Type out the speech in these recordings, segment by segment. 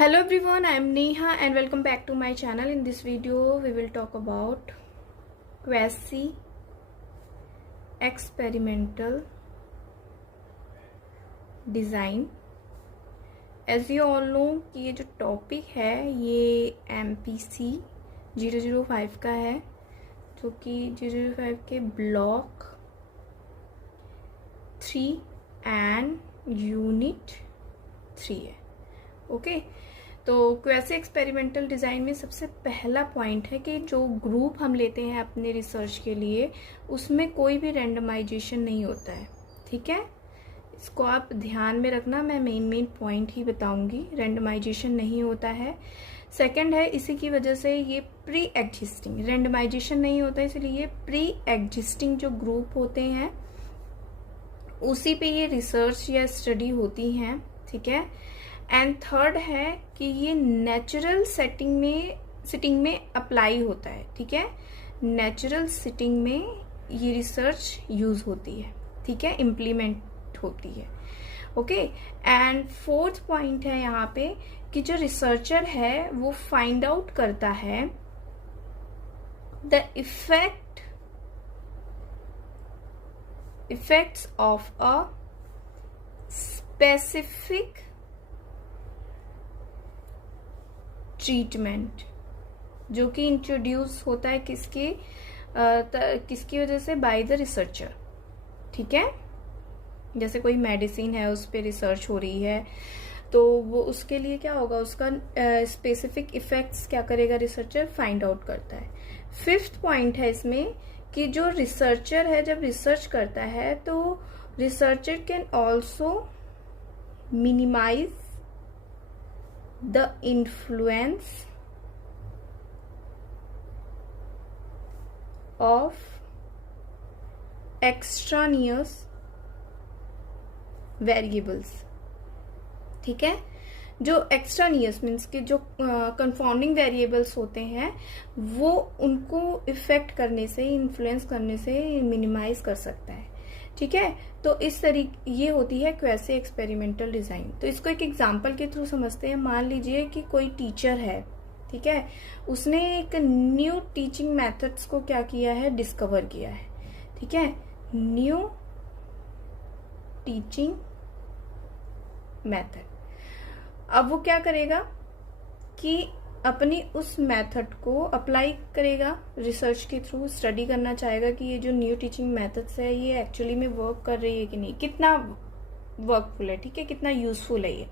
Hello everyone, I am Neha and welcome back to my channel. In this video, we will talk about quasi experimental design. As you all know कि ये जो topic है ये MPC 005 का है, जो कि 005 के ब्लॉक 3 एंड यूनिट 3 है. ओके तो क्वेसी एक्सपेरिमेंटल डिज़ाइन में सबसे पहला पॉइंट है कि जो ग्रुप हम लेते हैं अपने रिसर्च के लिए उसमें कोई भी रैंडमाइजेशन नहीं होता है. ठीक है, इसको आप ध्यान में रखना. मैं मेन पॉइंट ही बताऊंगी. रैंडमाइजेशन नहीं होता है. सेकंड है, इसी की वजह से ये प्री एग्जिस्टिंग, रैंडमाइजेशन नहीं होता है इसलिए ये प्री एग्जिस्टिंग जो ग्रुप होते हैं उसी पे ये रिसर्च या स्टडी होती हैं. ठीक है. एंड थर्ड है कि ये नेचुरल सिटिंग में अप्लाई होता है. ठीक है, नेचुरल सिटिंग में ये रिसर्च यूज होती है. ठीक है, इम्प्लीमेंट होती है. ओके एंड फोर्थ पॉइंट है यहाँ पे कि जो रिसर्चर है वो फाइंड आउट करता है the effects of a specific treatment जो कि इंट्रोड्यूस होता है किसकी वजह से, बाय द रिसर्चर. ठीक है, जैसे कोई मेडिसिन है उस पर रिसर्च हो रही है तो वो उसके लिए क्या होगा, उसका स्पेसिफिक इफेक्ट्स क्या करेगा, रिसर्चर फाइंड आउट करता है. फिफ्थ पॉइंट है इसमें कि जो रिसर्चर है जब रिसर्च करता है तो researcher can also minimise the influence of extraneous variables. ठीक है, जो एक्स्ट्रानियस मीन्स के जो कंफाउंडिंग वेरिएबल्स होते हैं वो उनको इफेक्ट करने से, इन्फ्लुएंस करने से मिनिमाइज कर सकता है. ठीक है, तो इस तरीके ये होती है क्वेसी एक्सपेरिमेंटल डिजाइन. तो इसको एक एग्जांपल के थ्रू समझते हैं. मान लीजिए कि कोई टीचर है. ठीक है, उसने एक न्यू टीचिंग मेथड्स को क्या किया है, डिस्कवर किया है. ठीक है, न्यू टीचिंग मेथड. अब वो क्या करेगा कि अपनी उस मेथड को अप्लाई करेगा, रिसर्च के थ्रू स्टडी करना चाहेगा कि ये जो न्यू टीचिंग मेथड्स है ये एक्चुअली में वर्क कर रही है कि नहीं, कितना वर्कफुल है. ठीक है, कितना यूजफुल है ये.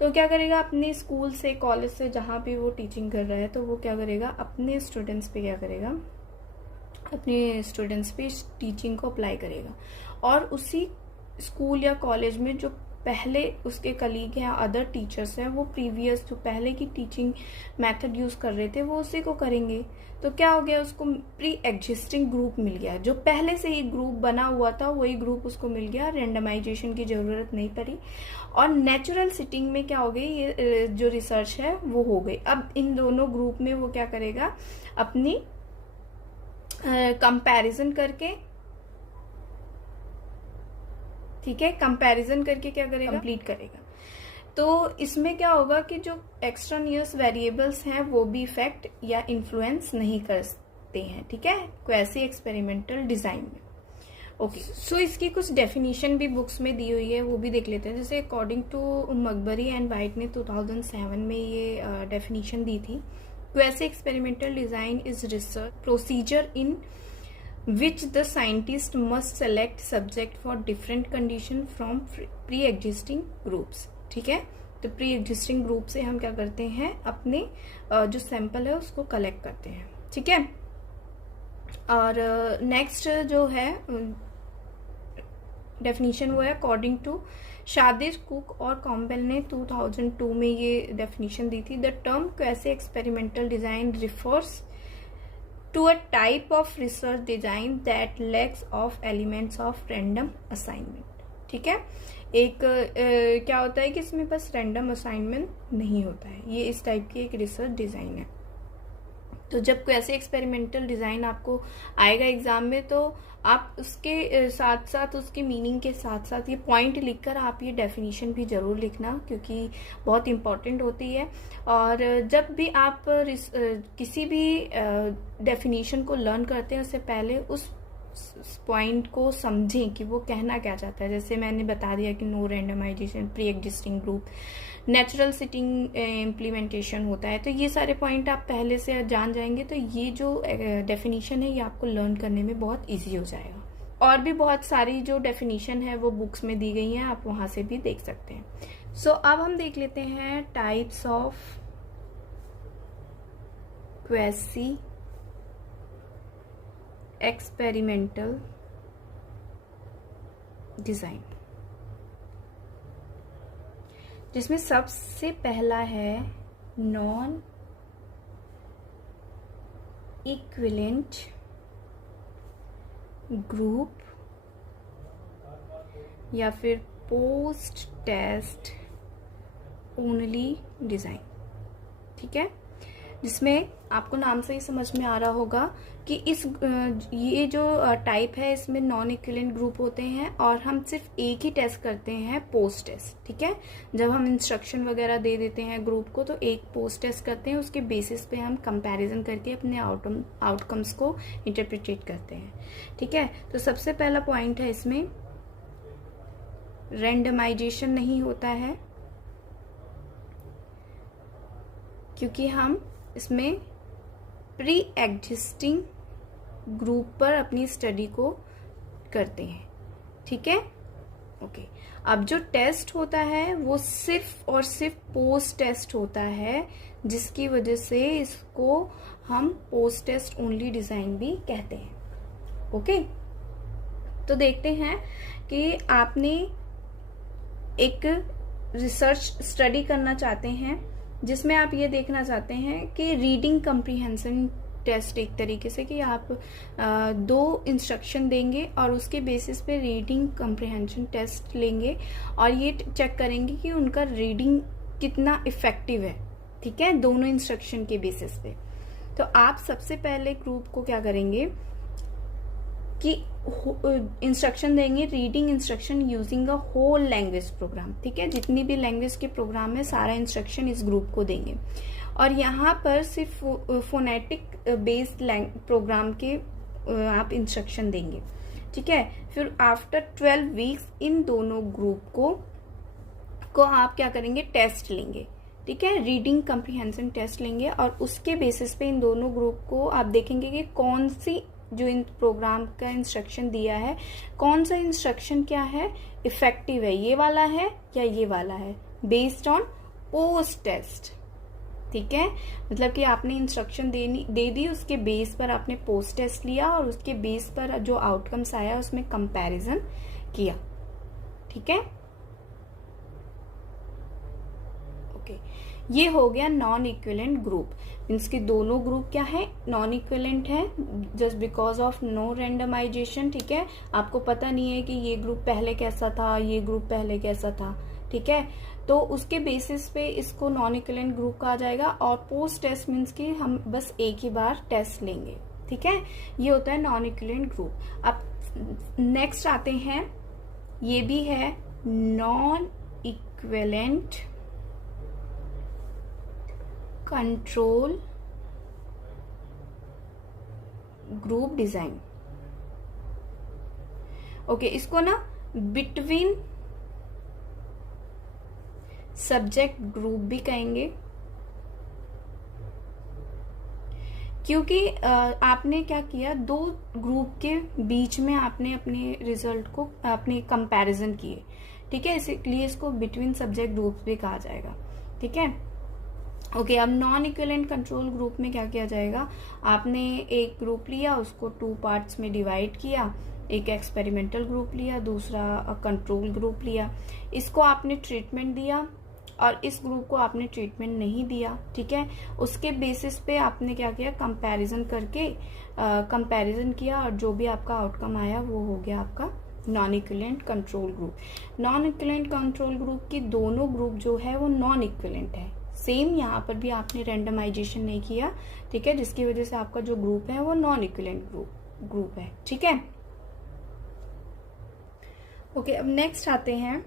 तो क्या करेगा, अपने स्कूल से, कॉलेज से, जहाँ भी वो टीचिंग कर रहा है तो वो क्या करेगा, अपने स्टूडेंट्स पे क्या करेगा, अपने स्टूडेंट्स पे टीचिंग को अप्लाई करेगा. और उसी स्कूल या कॉलेज में जो पहले उसके कलीग हैं, अदर टीचर्स हैं, वो प्रीवियस जो पहले की टीचिंग मेथड यूज कर रहे थे वो उसी को करेंगे. तो क्या हो गया, उसको प्री एग्जिस्टिंग ग्रुप मिल गया. जो पहले से ही ग्रुप बना हुआ था वही ग्रुप उसको मिल गया. रेंडमाइजेशन की जरूरत नहीं पड़ी. और नेचुरल सिटिंग में क्या हो गई, ये जो रिसर्च है वो हो गई. अब इन दोनों ग्रुप में वो क्या करेगा, अपनी कंपैरिजन करके, ठीक है, कंपैरिजन करके क्या करेगा, कंप्लीट करेगा. तो इसमें क्या होगा कि जो एक्स्ट्रानियस वेरिएबल्स हैं वो भी इफेक्ट या इन्फ्लुएंस नहीं करते हैं. ठीक है, क्वेसी एक्सपेरिमेंटल डिजाइन में. ओके सो इसकी कुछ डेफिनेशन भी बुक्स में दी हुई है, वो भी देख लेते हैं. जैसे अकॉर्डिंग टू मकबरी एंड वाइट ने 2007 में ये डेफिनेशन दी थी. Quasi experimental design is research procedure in which the scientist must select subject for different condition from pre-existing groups. ठीक है, तो pre-existing group से हम क्या करते हैं, अपने जो सैंपल है उसको कलेक्ट करते हैं. ठीक है, और नेक्स्ट जो है डेफिनेशन वो है अकॉर्डिंग टू शादिर, कुक और कॉम्बेल ने 2002 में ये डेफिनेशन दी थी. The term quasi experimental design refers to a type of research design that lacks of elements of random assignment. ठीक है, एक क्या होता है कि इसमें बस रैंडम असाइनमेंट नहीं होता है, ये इस टाइप की एक रिसर्च डिजाइन है. तो जब क्वेसी एक्सपेरिमेंटल डिजाइन आपको आएगा एग्जाम में तो आप उसके साथ साथ, उसके मीनिंग के साथ साथ ये पॉइंट लिखकर आप ये डेफिनेशन भी ज़रूर लिखना, क्योंकि बहुत इम्पॉर्टेंट होती है। और जब भी आप किसी भी डेफिनेशन को लर्न करते हैं, उससे पहले उस पॉइंट को समझें कि वो कहना क्या चाहता है। जैसे मैंने बता दिया कि no randomisation, pre existing group, natural setting implementation होता है। तो ये सारे पॉइंट आप पहले से जान जाएंगे, तो ये जो डेफिनेशन है ये आपको लर्न करने में बहुत इजी हो जाएगा। और भी बहुत सारी जो डेफिनेशन है वो बुक्स में दी गई हैं, आप वहां से भी देख सकते हैं। सो अब हम देख लेते हैं types of quasi experimental design, जिसमें सबसे पहला है नॉन इक्विवेलेंट ग्रुप या फिर पोस्ट टेस्ट ओनली डिजाइन। ठीक है, जिसमें आपको नाम से ही समझ में आ रहा होगा कि ये जो टाइप है इसमें नॉन इक्विवेलेंट ग्रुप होते हैं और हम सिर्फ एक ही टेस्ट करते हैं, पोस्ट टेस्ट। ठीक है, जब हम इंस्ट्रक्शन वगैरह दे देते हैं ग्रुप को तो एक पोस्ट टेस्ट करते हैं, उसके बेसिस पे हम कंपैरिजन करके अपने आउटकम्स को इंटरप्रिटेट करते हैं। ठीक है, तो सबसे पहला पॉइंट है इसमें रैंडमाइजेशन नहीं होता है, क्योंकि हम इसमें प्री एग्जिस्टिंग ग्रुप पर अपनी स्टडी को करते हैं। ठीक है, ओके। अब जो टेस्ट होता है वो सिर्फ और सिर्फ पोस्ट टेस्ट होता है, जिसकी वजह से इसको हम पोस्ट टेस्ट ओनली डिजाइन भी कहते हैं। ओके, तो देखते हैं कि आपने एक रिसर्च स्टडी करना चाहते हैं जिसमें आप ये देखना चाहते हैं कि रीडिंग कंप्रीहेंशन टेस्ट, एक तरीके से कि आप 2 इंस्ट्रक्शन देंगे और उसके बेसिस पे रीडिंग कंप्रीहेंशन टेस्ट लेंगे और ये चेक करेंगे कि उनका रीडिंग कितना इफेक्टिव है। ठीक है, दोनों इंस्ट्रक्शन के बेसिस पे। तो आप सबसे पहले ग्रुप को क्या करेंगे कि इंस्ट्रक्शन देंगे, reading instruction using a whole language programme. ठीक है, जितनी भी लैंग्वेज के प्रोग्राम है सारा इंस्ट्रक्शन इस ग्रुप को देंगे और यहाँ पर सिर्फ फोनेटिक बेस्ड प्रोग्राम के आप इंस्ट्रक्शन देंगे। ठीक है, फिर आफ्टर 12 वीक्स इन दोनों ग्रुप को आप क्या करेंगे, टेस्ट लेंगे। ठीक है, रीडिंग कंप्रीहेंशन टेस्ट लेंगे और उसके बेसिस पे इन दोनों ग्रुप को आप देखेंगे कि कौन सी जो इन प्रोग्राम का इंस्ट्रक्शन दिया है, कौन सा इंस्ट्रक्शन क्या है इफेक्टिव है, ये वाला है या ये वाला है, बेस्ड ऑन पोस्ट टेस्ट। ठीक है, मतलब कि आपने इंस्ट्रक्शन दे दी, उसके बेस पर आपने पोस्ट टेस्ट लिया और उसके बेस पर जो आउटकम्स आया उसमें कंपैरिजन किया। ठीक है, ओके, ये हो गया नॉन इक्विवेलेंट ग्रुप। मीन्स कि दोनों ग्रुप क्या है, नॉन इक्विवेलेंट है just because of no randomisation. ठीक है, आपको पता नहीं है कि ये ग्रुप पहले कैसा था, ये ग्रुप पहले कैसा था। ठीक है, तो उसके बेसिस पे इसको नॉन इक्विवेलेंट ग्रुप कहा जाएगा। और पोस्ट टेस्ट मीन्स कि हम बस एक ही बार टेस्ट लेंगे। ठीक है, ये होता है नॉन इक्विवेलेंट ग्रुप। अब नेक्स्ट आते हैं, ये भी है non equivalent control group design. Okay, इसको ना बिटवीन सब्जेक्ट ग्रुप भी कहेंगे, क्योंकि आपने क्या किया, 2 ग्रुप के बीच में आपने अपने रिजल्ट को अपने कंपैरिजन किए। ठीक है, इसलिए इसको बिटवीन सब्जेक्ट ग्रुप भी कहा जाएगा। ठीक है, ओके, अब नॉन इक्विवेलेंट कंट्रोल ग्रुप में क्या किया जाएगा, आपने एक ग्रुप लिया, उसको 2 पार्ट्स में डिवाइड किया, एक एक्सपेरिमेंटल ग्रुप लिया, दूसरा कंट्रोल ग्रुप लिया। इसको आपने ट्रीटमेंट दिया और इस ग्रुप को आपने ट्रीटमेंट नहीं दिया। ठीक है, उसके बेसिस पे आपने क्या किया, कंपैरिजन करके कंपैरिजन किया और जो भी आपका आउटकम आया वो हो गया आपका non equivalent control group. Non equivalent control group की दोनों ग्रुप जो है वो नॉन इक्विवेलेंट है। सेम यहाँ पर भी आपने रैंडमाइजेशन नहीं किया। ठीक है, जिसकी वजह से आपका जो ग्रुप है वो नॉन इक्विवेलेंट ग्रुप है। ठीक है, ओके, अब नेक्स्ट आते हैं,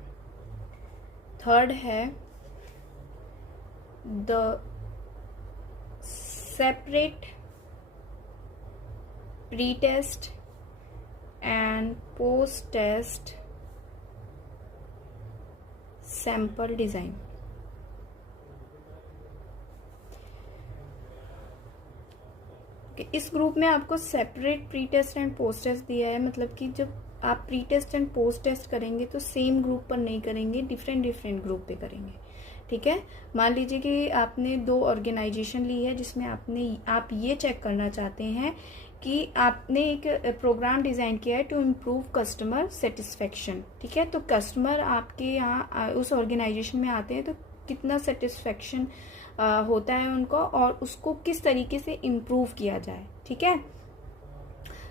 थर्ड है the separate pre test and post test sample design. इस ग्रुप में आपको separate pre test and post test दिया है, मतलब कि जब आप pre test and post test करेंगे तो सेम ग्रुप पर नहीं करेंगे, डिफरेंट डिफरेंट ग्रुप पे करेंगे। ठीक है, मान लीजिए कि आपने 2 ऑर्गेनाइजेशन ली है जिसमें आप ये चेक करना चाहते हैं कि आपने एक प्रोग्राम डिजाइन किया है टू इम्प्रूव कस्टमर सेटिस्फेक्शन। ठीक है, तो कस्टमर आपके यहाँ उस ऑर्गेनाइजेशन में आते हैं तो कितना सेटिस्फेक्शन होता है उनको, और उसको किस तरीके से इम्प्रूव किया जाए। ठीक है,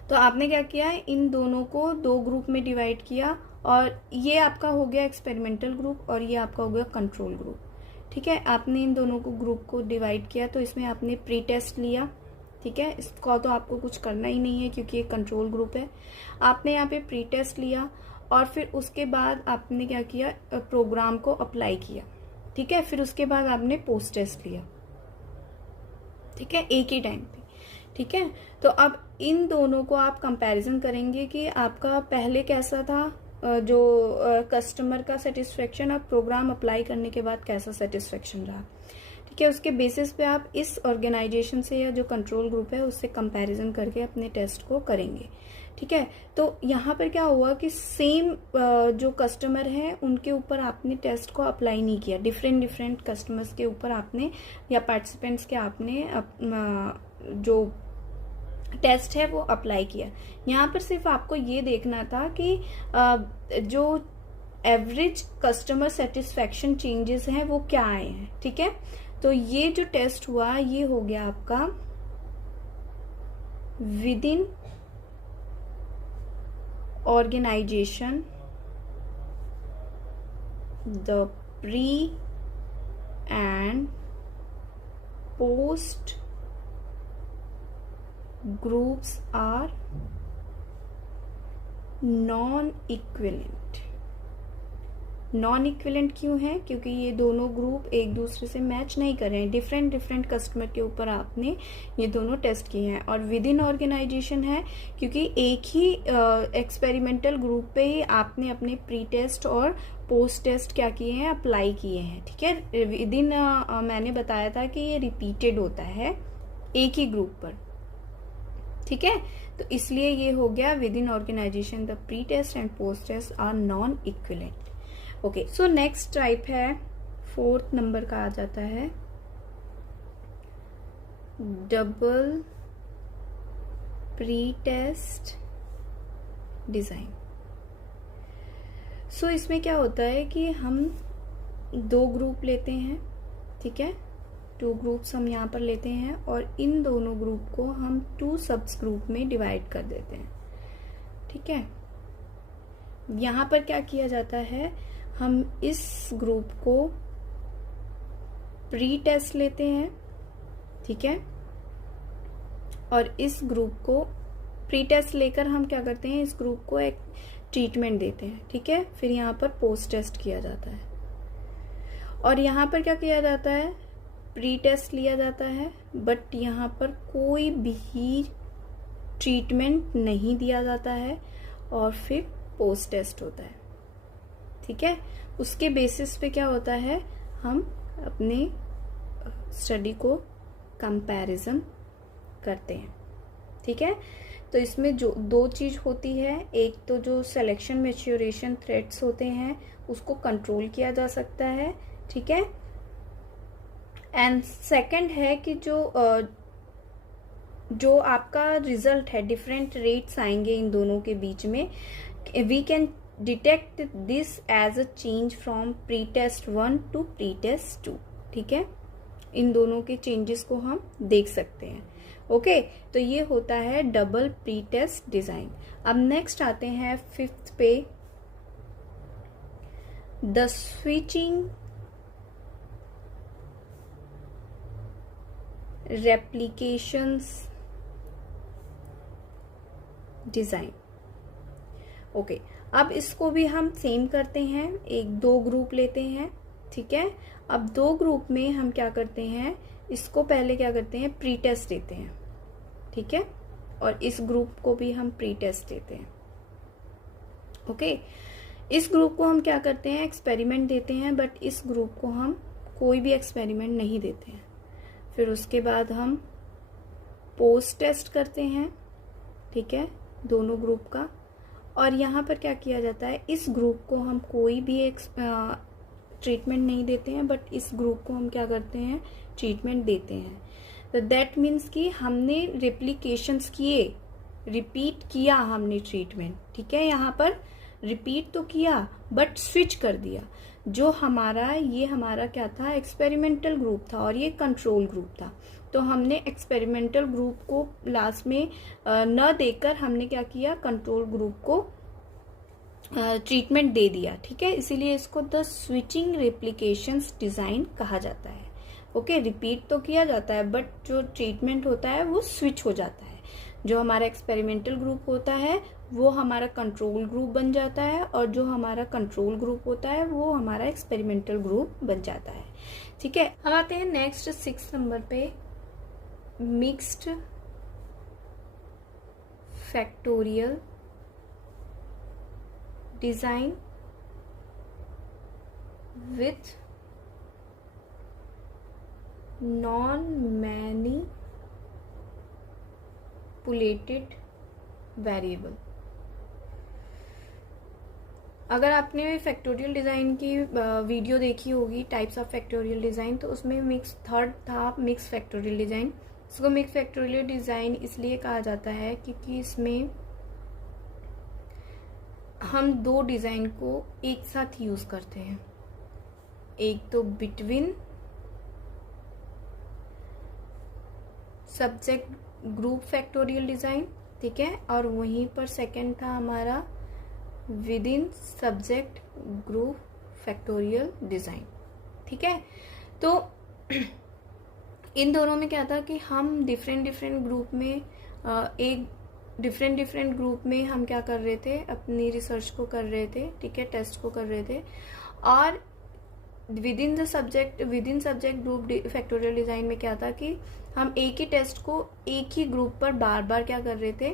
तो आपने क्या किया है, इन दोनों को 2 ग्रुप में डिवाइड किया, और ये आपका हो गया एक्सपेरिमेंटल ग्रुप और ये आपका हो गया कंट्रोल ग्रुप। ठीक है, आपने इन दोनों को ग्रुप को डिवाइड किया, तो इसमें आपने प्री टेस्ट लिया। ठीक है, इसका तो आपको कुछ करना ही नहीं है क्योंकि ये कंट्रोल ग्रुप है। आपने यहाँ पे प्री टेस्ट लिया और फिर उसके बाद आपने क्या किया, प्रोग्राम को अप्लाई किया। ठीक है, फिर उसके बाद आपने पोस्ट टेस्ट लिया। ठीक है, एक ही टाइम पे। ठीक है, तो अब इन दोनों को आप कंपैरिजन करेंगे कि आपका पहले कैसा था, जो कस्टमर का सेटिस्फेक्शन, और प्रोग्राम अप्लाई करने के बाद कैसा सेटिस्फेक्शन रहा। ठीक है, उसके बेसिस पे आप इस ऑर्गेनाइजेशन से या जो कंट्रोल ग्रुप है उससे कंपैरिजन करके अपने टेस्ट को करेंगे। ठीक है, तो यहाँ पर क्या हुआ कि सेम जो कस्टमर हैं उनके ऊपर आपने टेस्ट को अप्लाई नहीं किया, डिफरेंट डिफरेंट कस्टमर्स के ऊपर आपने या पार्टिसिपेंट्स के आपने जो टेस्ट है वो अप्लाई किया। यहाँ पर सिर्फ आपको ये देखना था कि जो एवरेज कस्टमर सेटिस्फेक्शन चेंजेस हैं वो क्या आए हैं। ठीक है, तो ये जो टेस्ट हुआ ये हो गया आपका within organisation the pre and post groups are non equivalent. Non equivalent क्यों है, क्योंकि ये दोनों ग्रुप एक दूसरे से मैच नहीं कर रहे हैं, डिफरेंट डिफरेंट कस्टमर के ऊपर आपने ये दोनों टेस्ट किए हैं। और विद इन ऑर्गेनाइजेशन है क्योंकि एक ही एक्सपेरिमेंटल ग्रुप पे ही आपने अपने प्री टेस्ट और पोस्ट टेस्ट क्या किए हैं, अप्लाई किए हैं। ठीक है, विद इन मैंने बताया था कि ये रिपीटेड होता है एक ही ग्रुप पर। ठीक है, तो इसलिए ये हो गया within organisation the pre test and post test are non equivalent. Okay, so next type है, 4th नंबर का आ जाता है double pre test design. So इसमें क्या होता है कि हम 2 ग्रुप लेते हैं। ठीक है, 2 ग्रुप्स हम यहाँ पर लेते हैं और इन दोनों ग्रुप को हम 2 सब्स ग्रुप में डिवाइड कर देते हैं। ठीक है, यहाँ पर क्या किया जाता है, हम इस ग्रुप को प्री टेस्ट लेते हैं। ठीक है, और इस ग्रुप को प्री टेस्ट लेकर हम क्या करते हैं, इस ग्रुप को एक ट्रीटमेंट देते हैं। ठीक है, फिर यहाँ पर पोस्ट टेस्ट किया जाता है और यहाँ पर क्या किया जाता है, प्री टेस्ट लिया जाता है बट यहाँ पर कोई भी ट्रीटमेंट नहीं दिया जाता है और फिर पोस्ट टेस्ट होता है। ठीक है, उसके बेसिस पे क्या होता है, हम अपने स्टडी को कंपैरिजन करते हैं। ठीक है, तो इसमें जो 2 चीज होती है, एक तो जो सिलेक्शन मैच्योरेशन थ्रेड्स होते हैं उसको कंट्रोल किया जा सकता है। ठीक है, एंड सेकंड है कि जो आपका रिजल्ट है, डिफरेंट रेट्स आएंगे इन दोनों के बीच में, we can detect this as a change from pre test 1 to pre test 2। ठीक है, इन दोनों के चेंजेस को हम देख सकते हैं। ओके, तो ये होता है डबल प्री टेस्ट डिजाइन। अब नेक्स्ट आते हैं 5th पे, द स्विचिंग रेप्लिकेशंस डिजाइन। ओके, अब इसको भी हम सेम करते हैं, एक 2 ग्रुप लेते हैं, ठीक है। अब 2 ग्रुप में हम क्या करते हैं, इसको पहले क्या करते हैं, प्री टेस्ट देते हैं, ठीक है, और इस ग्रुप को भी हम प्री टेस्ट देते हैं, ओके। इस ग्रुप को हम क्या करते हैं, एक्सपेरिमेंट देते हैं, बट इस ग्रुप को हम कोई भी एक्सपेरिमेंट नहीं देते हैं। फिर उसके बाद हम पोस्ट टेस्ट करते हैं, ठीक है, दोनों ग्रुप का। और यहाँ पर क्या किया जाता है, इस ग्रुप को हम कोई भी ट्रीटमेंट नहीं देते हैं, बट इस ग्रुप को हम क्या करते हैं, ट्रीटमेंट देते हैं। तो दैट मीन्स कि हमने रेप्लिकेशंस किए, रिपीट किया हमने ट्रीटमेंट, ठीक है। यहाँ पर रिपीट तो किया बट स्विच कर दिया। जो हमारा ये हमारा क्या था, एक्सपेरिमेंटल ग्रुप था और ये कंट्रोल ग्रुप था। तो हमने एक्सपेरिमेंटल ग्रुप को लास्ट में न देकर हमने क्या किया, कंट्रोल ग्रुप को ट्रीटमेंट दे दिया, ठीक है। इसीलिए इसको द स्विचिंग रेप्लिकेशंस डिजाइन कहा जाता है, ओके। रिपीट तो किया जाता है बट जो ट्रीटमेंट होता है वो स्विच हो जाता है। जो हमारा एक्सपेरिमेंटल ग्रुप होता है वो हमारा कंट्रोल ग्रुप बन जाता है, और जो हमारा कंट्रोल ग्रुप होता है वो हमारा एक्सपेरिमेंटल ग्रुप बन जाता है, ठीक है। हम आते हैं नेक्स्ट 6 नंबर पे, mixed factorial design with non manipulated variable. अगर आपने फैक्टोरियल डिजाइन की वीडियो देखी होगी, टाइप्स ऑफ फैक्टोरियल डिजाइन, तो उसमें थर्ड था मिक्स फैक्टोरियल डिजाइन। इसको मिक्स फैक्टोरियल डिजाइन इसलिए कहा जाता है क्योंकि इसमें हम 2 डिजाइन को एक साथ यूज करते हैं। एक तो between subject group factorial design, ठीक है, और वहीं पर सेकंड था हमारा with in subject group factorial design, ठीक है। तो इन दोनों में क्या था कि हम डिफरेंट ग्रुप में एक डिफरेंट ग्रुप में हम क्या कर रहे थे, अपनी रिसर्च को कर रहे थे, ठीक है, टेस्ट को कर रहे थे। और with in subject group factorial design में क्या था कि हम एक ही टेस्ट को एक ही ग्रुप पर बार बार क्या कर रहे थे,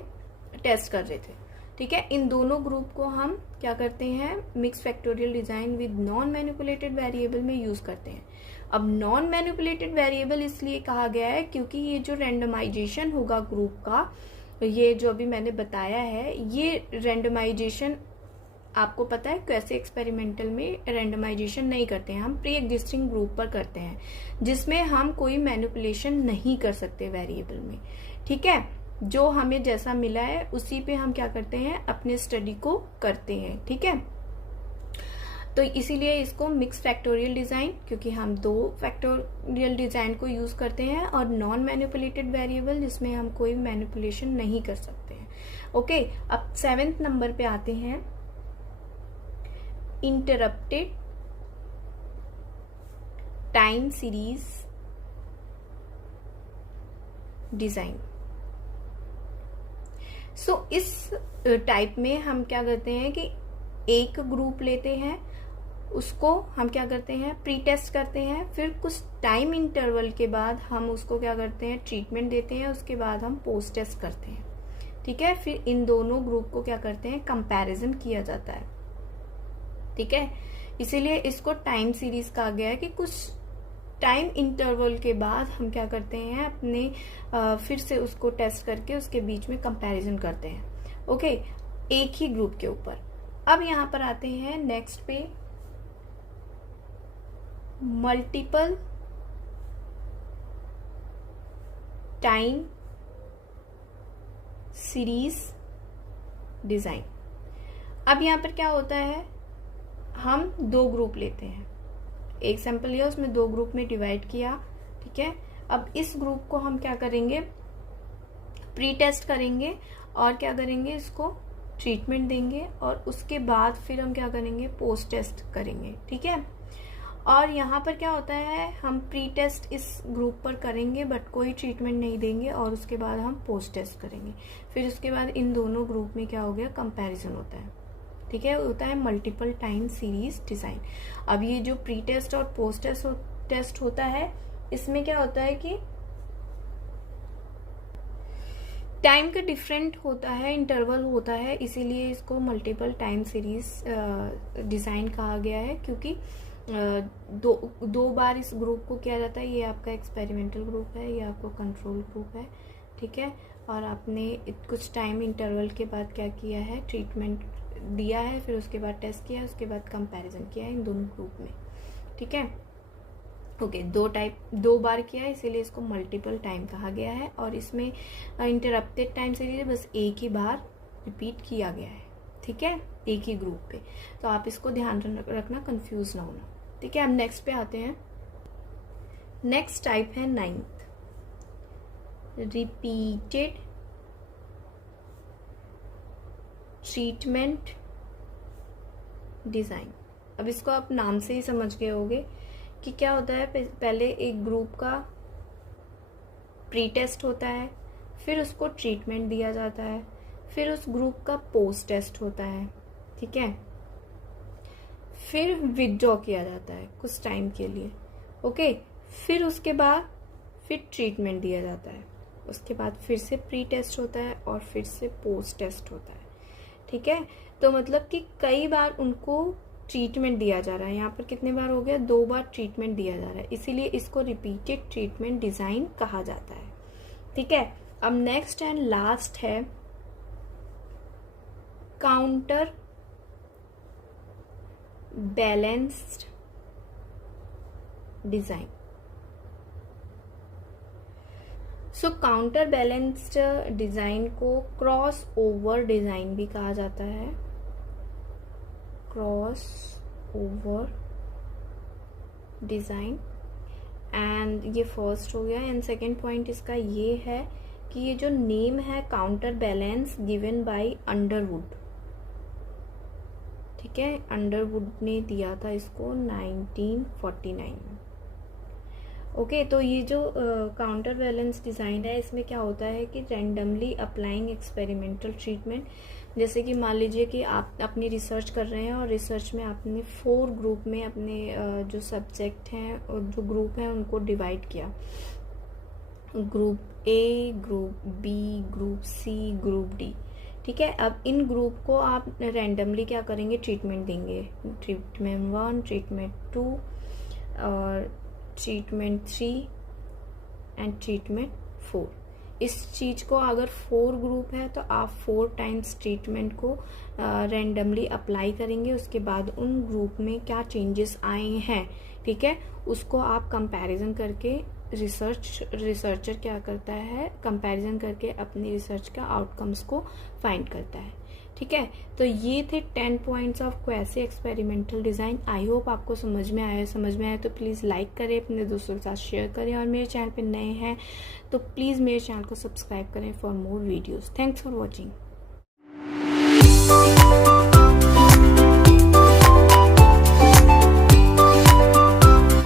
टेस्ट कर रहे थे, ठीक है। इन दोनों ग्रुप को हम क्या करते हैं, mix factorial design with non manipulated variable में यूज करते हैं। अब नॉन मैनिपुलेटेड वेरिएबल इसलिए कहा गया है क्योंकि ये जो रैंडमाइजेशन होगा ग्रुप का, ये जो अभी मैंने बताया है, ये रैंडमाइजेशन आपको पता है कैसे एक्सपेरिमेंटल में रैंडमाइजेशन नहीं करते हैं, हम प्री एग्जिस्टिंग ग्रुप पर करते हैं, जिसमें हम कोई मैनिपुलेशन नहीं कर सकते वेरिएबल में, ठीक है। जो हमें जैसा मिला है उसी पे हम क्या करते हैं, अपने स्टडी को करते हैं, ठीक है। तो इसीलिए इसको मिक्स फैक्टोरियल डिजाइन, क्योंकि हम 2 फैक्टोरियल डिजाइन को यूज करते हैं, और नॉन मैनिपुलेटेड वेरिएबल जिसमें हम कोई मैनिपुलेशन नहीं कर सकते हैं, ओके। अब 7th नंबर पे आते हैं, इंटरप्टेड टाइम सीरीज डिजाइन। सो इस टाइप में हम क्या करते हैं कि एक ग्रुप लेते हैं, उसको हम क्या करते हैं, प्री टेस्ट करते हैं, फिर कुछ टाइम इंटरवल के बाद हम उसको क्या करते हैं, ट्रीटमेंट देते हैं, उसके बाद हम पोस्ट टेस्ट करते हैं, ठीक है। फिर इन दोनों ग्रुप को क्या करते हैं, कंपैरिजन किया जाता है, ठीक है। इसीलिए इसको टाइम सीरीज कहा गया है कि कुछ टाइम इंटरवल के बाद हम क्या करते हैं, अपने फिर से उसको टेस्ट करके उसके बीच में कंपैरिजन करते हैं, ओके, एक ही ग्रुप के ऊपर। अब यहां पर आते हैं नेक्स्ट पे, मल्टीपल टाइम सीरीज डिजाइन। अब यहां पर क्या होता है, हम 2 ग्रुप लेते हैं, एक सैंपल लिया, उसमें 2 ग्रुप में डिवाइड किया, ठीक है। अब इस ग्रुप को हम क्या करेंगे, प्री टेस्ट करेंगे, और क्या करेंगे, इसको ट्रीटमेंट देंगे, और उसके बाद फिर हम क्या करेंगे, पोस्ट टेस्ट करेंगे, ठीक है। और यहाँ पर क्या होता है, हम प्री टेस्ट इस ग्रुप पर करेंगे बट कोई ट्रीटमेंट नहीं देंगे, और उसके बाद हम पोस्ट टेस्ट करेंगे। फिर उसके बाद इन दोनों ग्रुप में क्या हो गया, कंपैरिजन होता है, ठीक है, होता है मल्टीपल टाइम सीरीज डिजाइन। अब ये जो प्री टेस्ट और पोस्ट टेस्ट होता है, इसमें क्या होता है कि टाइम का डिफरेंट होता है, इंटरवल होता है, इसीलिए इसको मल्टीपल टाइम सीरीज डिजाइन कहा गया है, क्योंकि दो बार इस ग्रुप को किया जाता है। ये आपका एक्सपेरिमेंटल ग्रुप है, ये आपका कंट्रोल ग्रुप है, ठीक है। और आपने कुछ टाइम इंटरवल के बाद क्या किया है, ट्रीटमेंट दिया है, फिर उसके बाद टेस्ट किया है, उसके बाद कंपैरिजन किया है इन दोनों ग्रुप में, ठीक है। ओके, दो बार किया है, इसीलिए इसको मल्टीपल टाइम कहा गया है। और इसमें इंटरप्टेड टाइम सीरीज बस एक ही बार रिपीट किया गया है, ठीक है, एक ही ग्रुप पे। तो आप इसको ध्यान रखना, कंफ्यूज ना होना, ठीक है। अब नेक्स्ट पे आते हैं। नेक्स्ट टाइप है 9th, रिपीटेड ट्रीटमेंट डिजाइन। अब इसको आप नाम से ही समझ गए होगे कि क्या होता है। पहले एक ग्रुप का प्री टेस्ट होता है, फिर उसको ट्रीटमेंट दिया जाता है, फिर उस ग्रुप का पोस्ट टेस्ट होता है, ठीक है, फिर विथड्रॉ किया जाता है कुछ टाइम के लिए, ओके। फिर उसके बाद फिर ट्रीटमेंट दिया जाता है, उसके बाद फिर से प्री टेस्ट होता है और फिर से पोस्ट टेस्ट होता है, ठीक है। तो मतलब कि कई बार उनको ट्रीटमेंट दिया जा रहा है। यहाँ पर कितने बार हो गया, 2 बार ट्रीटमेंट दिया जा रहा है, इसीलिए इसको रिपीटेड ट्रीटमेंट डिजाइन कहा जाता है, ठीक है। अब नेक्स्ट एंड लास्ट है काउंटर बैलेंस्ड डिजाइन। सो काउंटर बैलेंस्ड डिजाइन को क्रॉस ओवर डिजाइन भी कहा जाता है, क्रॉस ओवर डिजाइन। एंड ये फर्स्ट हो गया। एंड सेकेंड पॉइंट इसका ये है कि ये जो नेम है counter balance given by Underwood, ठीक है, अंडरवुड ने दिया था इसको 1949 में, ओके। तो ये जो काउंटर बैलेंस डिज़ाइन है, इसमें क्या होता है कि रैंडमली अप्लाइंग एक्सपेरिमेंटल ट्रीटमेंट। जैसे कि मान लीजिए कि आप अपनी रिसर्च कर रहे हैं और रिसर्च में आपने 4 ग्रुप में अपने जो सब्जेक्ट हैं और जो ग्रुप हैं उनको डिवाइड किया, group A, group B, group C, group D, ठीक है। अब इन ग्रुप को आप रैंडमली क्या करेंगे, ट्रीटमेंट देंगे, ट्रीटमेंट 1, ट्रीटमेंट 2 और ट्रीटमेंट 3 एंड ट्रीटमेंट 4। इस चीज़ को अगर 4 ग्रुप है तो आप 4 टाइम्स ट्रीटमेंट को रैंडमली अप्लाई करेंगे। उसके बाद उन ग्रुप में क्या चेंजेस आए हैं, ठीक है, उसको आप कंपैरिजन करके रिसर्चर क्या करता है, कंपैरिजन करके अपनी रिसर्च का आउटकम्स को फाइंड करता है, ठीक है। तो ये थे 10 points of quasi experimental design. I hope आपको समझ में आया तो प्लीज़ लाइक करें, अपने दोस्तों के साथ शेयर करें, और मेरे चैनल पे नए हैं तो प्लीज़ मेरे चैनल को सब्सक्राइब करें for more videos. Thanks for watching.